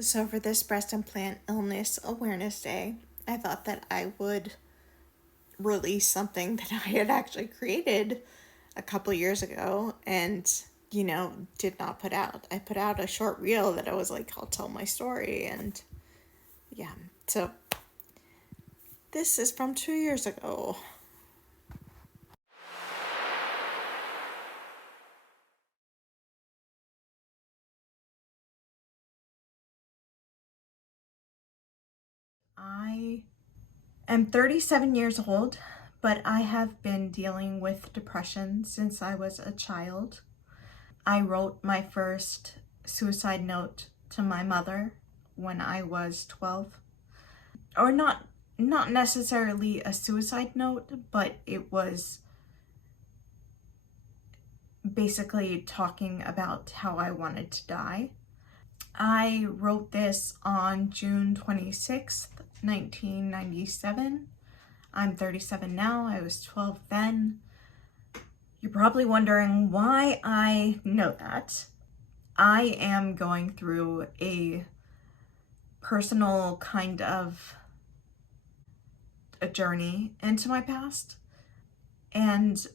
So for this Breast Implant Illness Awareness Day, I thought that I would release something that I had actually created a couple years ago and, did not put out. I put out a short reel that I was like, I'll tell my story. And yeah, so this is from 2 years ago. I am 37 years old, but I have been dealing with depression since I was a child. I wrote my first suicide note to my mother when I was 12. Or not necessarily a suicide note, but it was basically talking about how I wanted to die. I wrote this on June 26th, 1997. I'm 37 now. I was 12 then. You're probably wondering why I know that. I am going through a personal kind of a journey into my past. And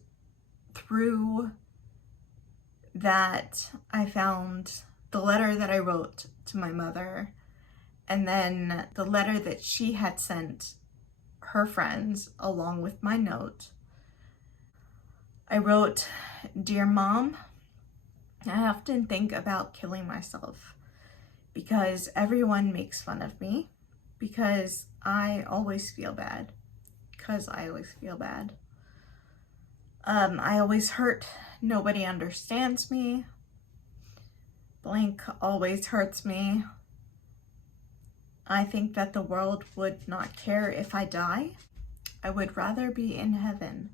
through that, I found the letter that I wrote to my mother, and then the letter that she had sent her friends along with my note. I wrote, "Dear Mom, I often think about killing myself because everyone makes fun of me, because I always feel bad, I always hurt, nobody understands me, blank always hurts me. I think that the world would not care if I die. I would rather be in heaven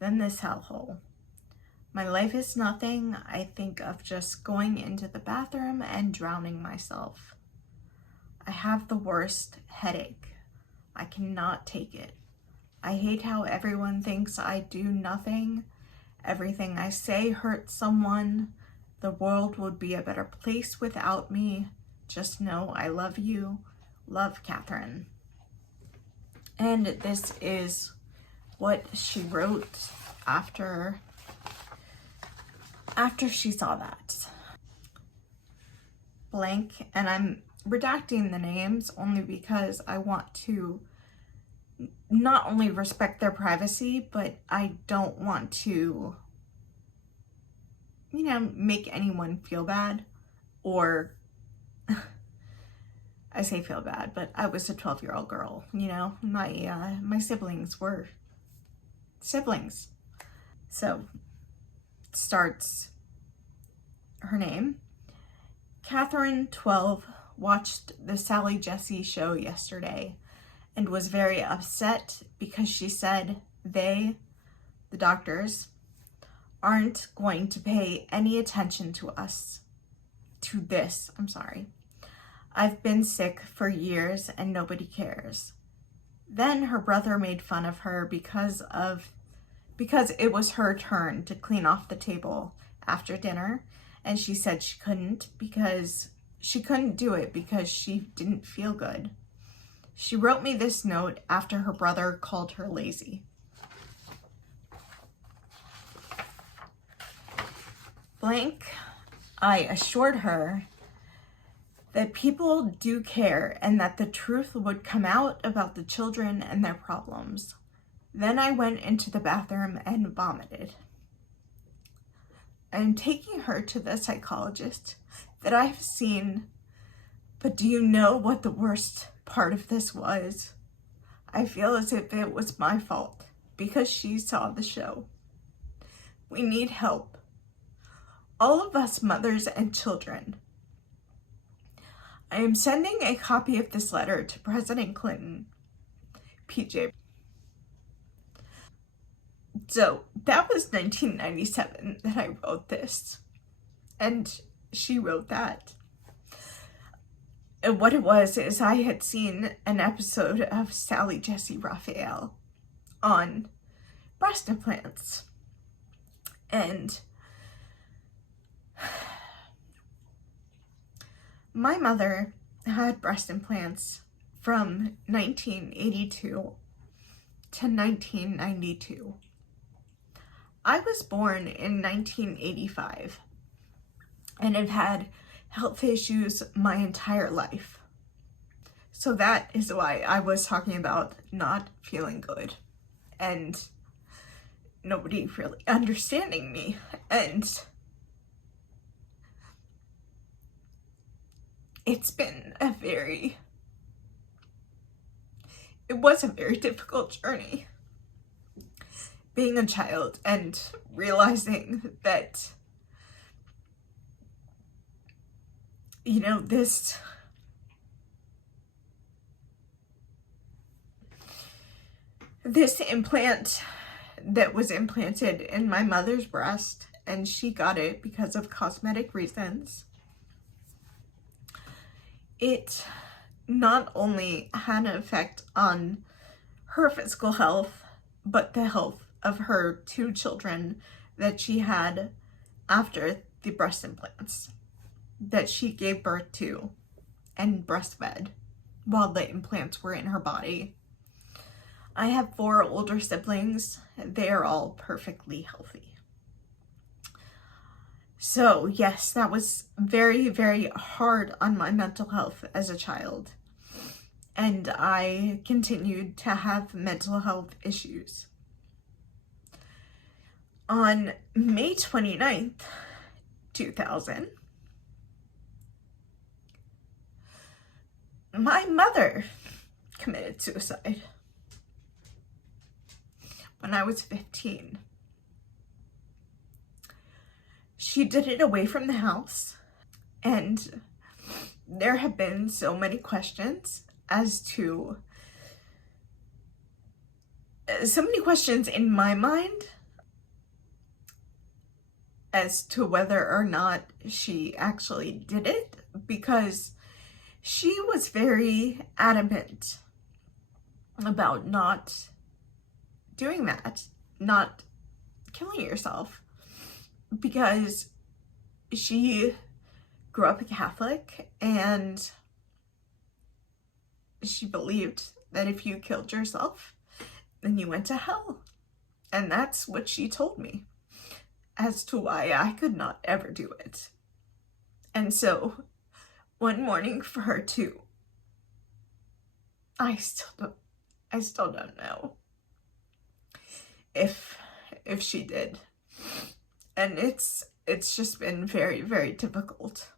than this hellhole. My life is nothing. I think of just going into the bathroom and drowning myself. I have the worst headache. I cannot take it. I hate how everyone thinks I do nothing. Everything I say hurts someone. The world would be a better place without me. Just know I love you. Love, Catherine." And this is what she wrote after she saw that. Blank, and I'm redacting the names only because I want to not only respect their privacy, but I don't want to, make anyone feel bad, or I say feel bad, but I was a 12-year-old girl, my siblings were siblings. So starts her name. Catherine, 12, watched the Sally Jessy show yesterday and was very upset because she said the doctors, aren't going to pay any attention to this. I've been sick for years and nobody cares. Then her brother made fun of her because it was her turn to clean off the table after dinner, and she said she couldn't do it because she didn't feel good. She wrote me this note after her brother called her lazy. Blank, I assured her that people do care and that the truth would come out about the children and their problems. Then I went into the bathroom and vomited. I'm taking her to the psychologist that I've seen, but do you know what the worst part of this was? I feel as if it was my fault because she saw the show. We need help. All of us mothers and children. I am sending a copy of this letter to President Clinton, PJ. So that was 1997 that I wrote this, and she wrote that. And what it was is I had seen an episode of Sally Jessy Raphael on breast implants, and my mother had breast implants from 1982 to 1992. I was born in 1985 and have had health issues my entire life. So that is why I was talking about not feeling good and nobody really understanding me. And it was a very difficult journey being a child and realizing that, you know, this implant that was implanted in my mother's breast, and she got it because of cosmetic reasons. It not only had an effect on her physical health, but the health of her 2 children that she had after the breast implants that she gave birth to and breastfed while the implants were in her body. I have 4 older siblings. They are all perfectly healthy. So yes, that was very, very hard on my mental health as a child. And I continued to have mental health issues. On May 29th, 2000, my mother committed suicide when I was 15. She did it away from the house, and there have been so many questions in my mind as to whether or not she actually did it, because she was very adamant about not doing that, not killing yourself, because she grew up a Catholic and she believed that if you killed yourself, then you went to hell. And that's what she told me as to why I could not ever do it. And so one morning for her too, I still don't know if she did. And it's just been very, very difficult.